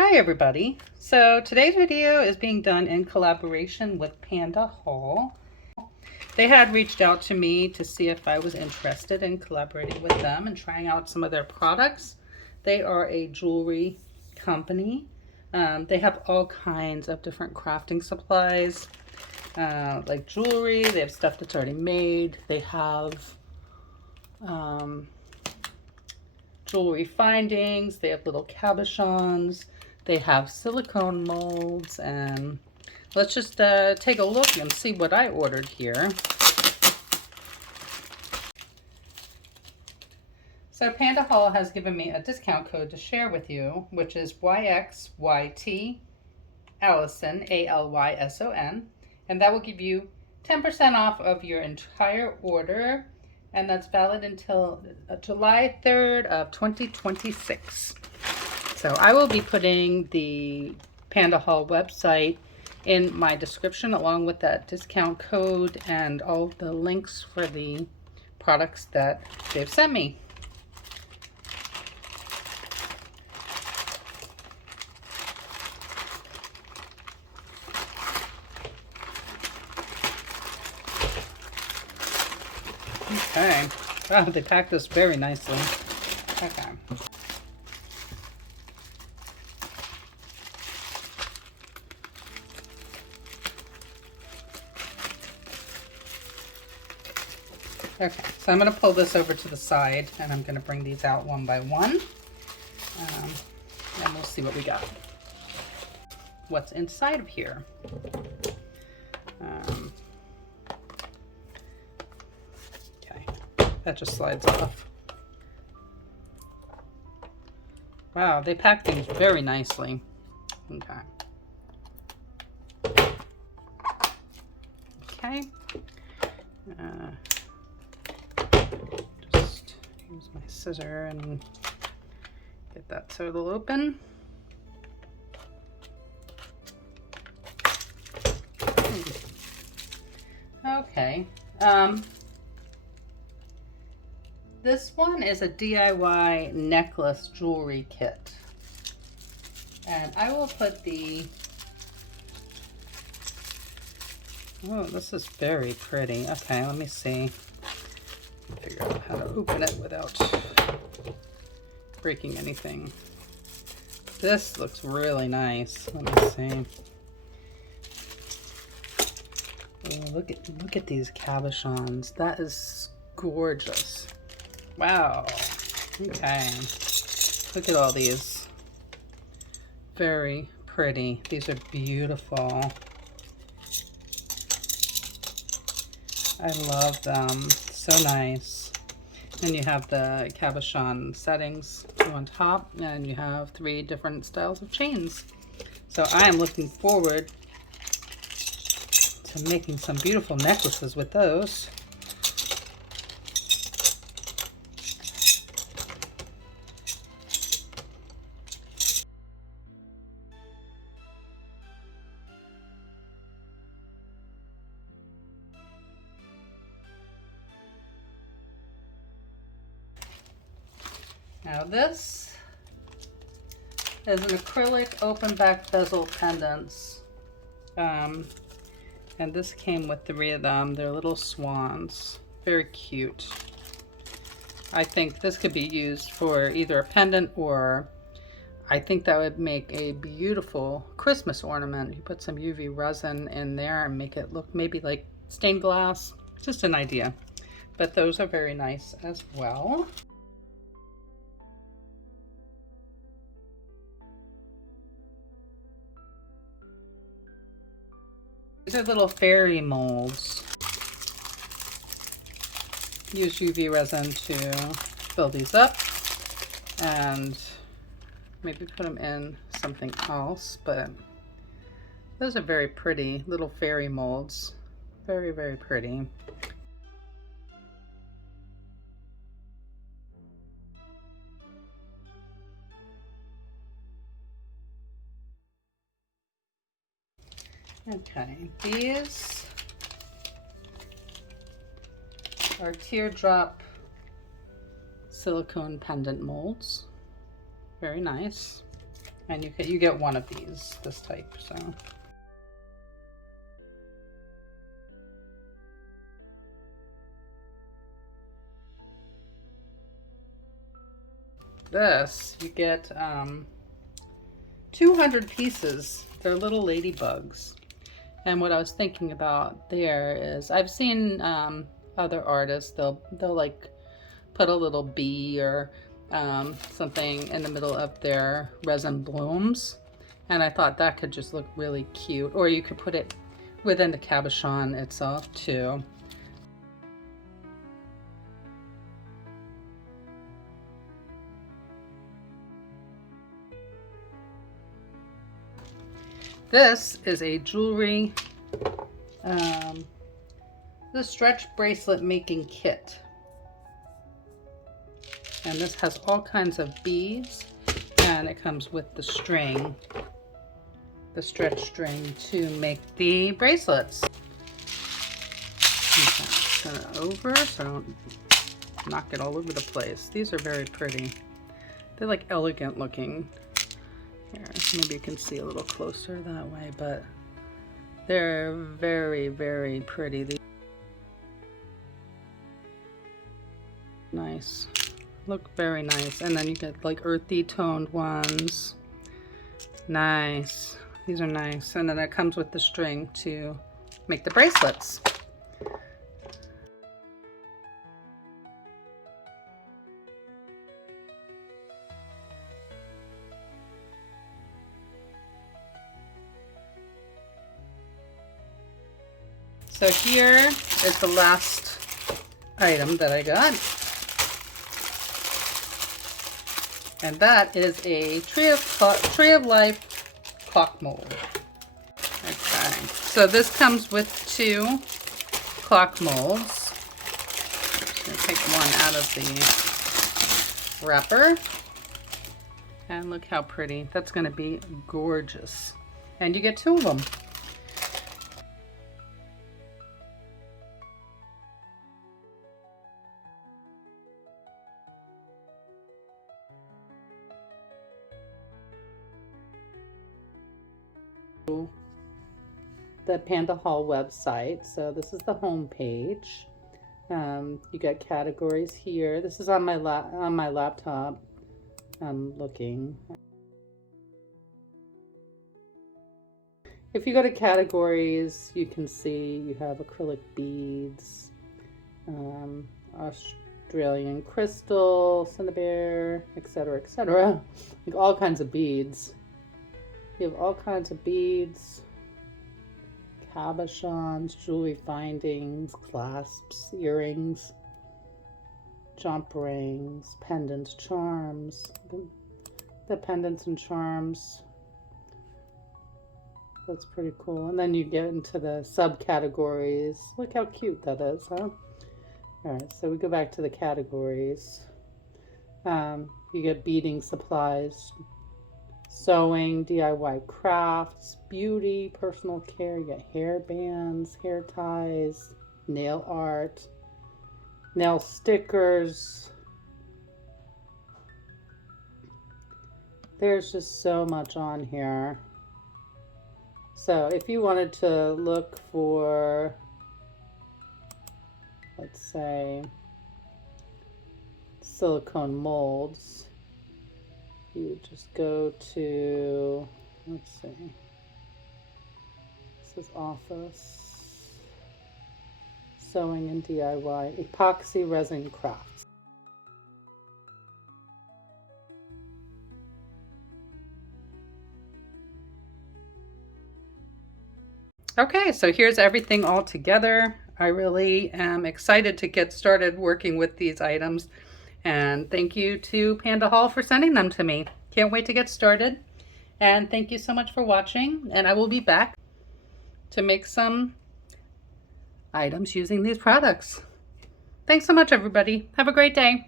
Hi everybody. So today's video is being done in collaboration with PandaHall. They had reached out to me to see if I was interested in collaborating with them and trying out some of their products. They are a jewelry company. They have all kinds of different crafting supplies, like jewelry. They have stuff that's already made. They have jewelry findings. They have little cabochons. They have silicone molds, and let's just take a look and see what I ordered here. So PandaHall has given me a discount code to share with you, which is YXYT Alyson, ALYSON, and that will give you 10% off of your entire order, and that's valid until July 3rd of 2026. So I will be putting the PandaHall website in my description along with that discount code and all the links for the products that they've sent me. Okay. Wow, they packed this very nicely. Okay. Okay, so I'm going to pull this over to the side and I'm going to bring these out one by one. And we'll see what we got. What's inside of here. Okay, that just slides off. Wow, they pack things very nicely. Okay. Okay. Just use my scissor and get that total open. Okay. This one is a DIY necklace jewelry kit. And I will put the... Oh, this is very pretty. Okay, let me see. Figure out how to open it without breaking anything. This looks really nice. Let me see. Oh, look at these cabochons. That is gorgeous. Wow. Okay. Look at all these. Very pretty. These are beautiful. I love them. So nice. And you have the cabochon settings on top, and you have 3 different styles of chains. So I am looking forward to making some beautiful necklaces with those. Now this is an acrylic open back bezel pendants. And this came with 3 of them. They're little swans. Very cute. I think this could be used for either a pendant, or I think that would make a beautiful Christmas ornament. You put some UV resin in there and make it look maybe like stained glass. Just an idea. But those are very nice as well. These are little fairy molds. Use UV resin to fill these up and maybe put them in something else, but those are very pretty little fairy molds. Very, very pretty. Okay, these are teardrop silicone pendant molds. Very nice. And you get one of these, this type, so. This, you get 200 pieces. They're little ladybugs. And what I was thinking about there is, I've seen other artists, they'll like put a little bee or something in the middle of their resin blooms. And I thought that could just look really cute. Or you could put it within the cabochon itself too. This is a jewelry, the stretch bracelet making kit. And this has all kinds of beads, and it comes with the string, the stretch string to make the bracelets. Okay, turn it over so I don't knock it all over the place. These are very pretty. They're like elegant looking. Here, maybe you can see a little closer that way, but they're very, very pretty. Nice. Look very nice. And then you get like earthy toned ones. Nice. These are nice. And then it comes with the string to make the bracelets. So here is the last item that I got. And that is a Tree of Life clock mold. Okay, so this comes with 2 clock molds. I'm just going to take one out of the wrapper. And look how pretty. That's going to be gorgeous. And you get 2 of them. The PandaHall website. So this is the home page. You got categories here. This is on my laptop. I'm looking. If you go to categories, you can see you have acrylic beads, Australian crystal, cinnabar, etc., etc. Like all kinds of beads. You have all kinds of beads. Cabochons, jewelry findings, clasps, earrings, jump rings, pendants, charms. The pendants and charms. That's pretty cool. And then you get into the subcategories. Look how cute that is, huh? Alright, so we go back to the categories. You get beading supplies, sewing, DIY crafts, beauty, personal care. You get hair bands, hair ties, nail art, nail stickers. There's just so much on here. So if you wanted to look for, let's say, silicone molds, you would just go to, let's see, this is office, sewing and DIY, epoxy resin crafts. Okay, so here's everything all together. I really am excited to get started working with these items. And thank you to PandaHall for sending them to me. Can't wait to get started. And thank you so much for watching. And I will be back to make some items using these products. Thanks so much, everybody. Have a great day.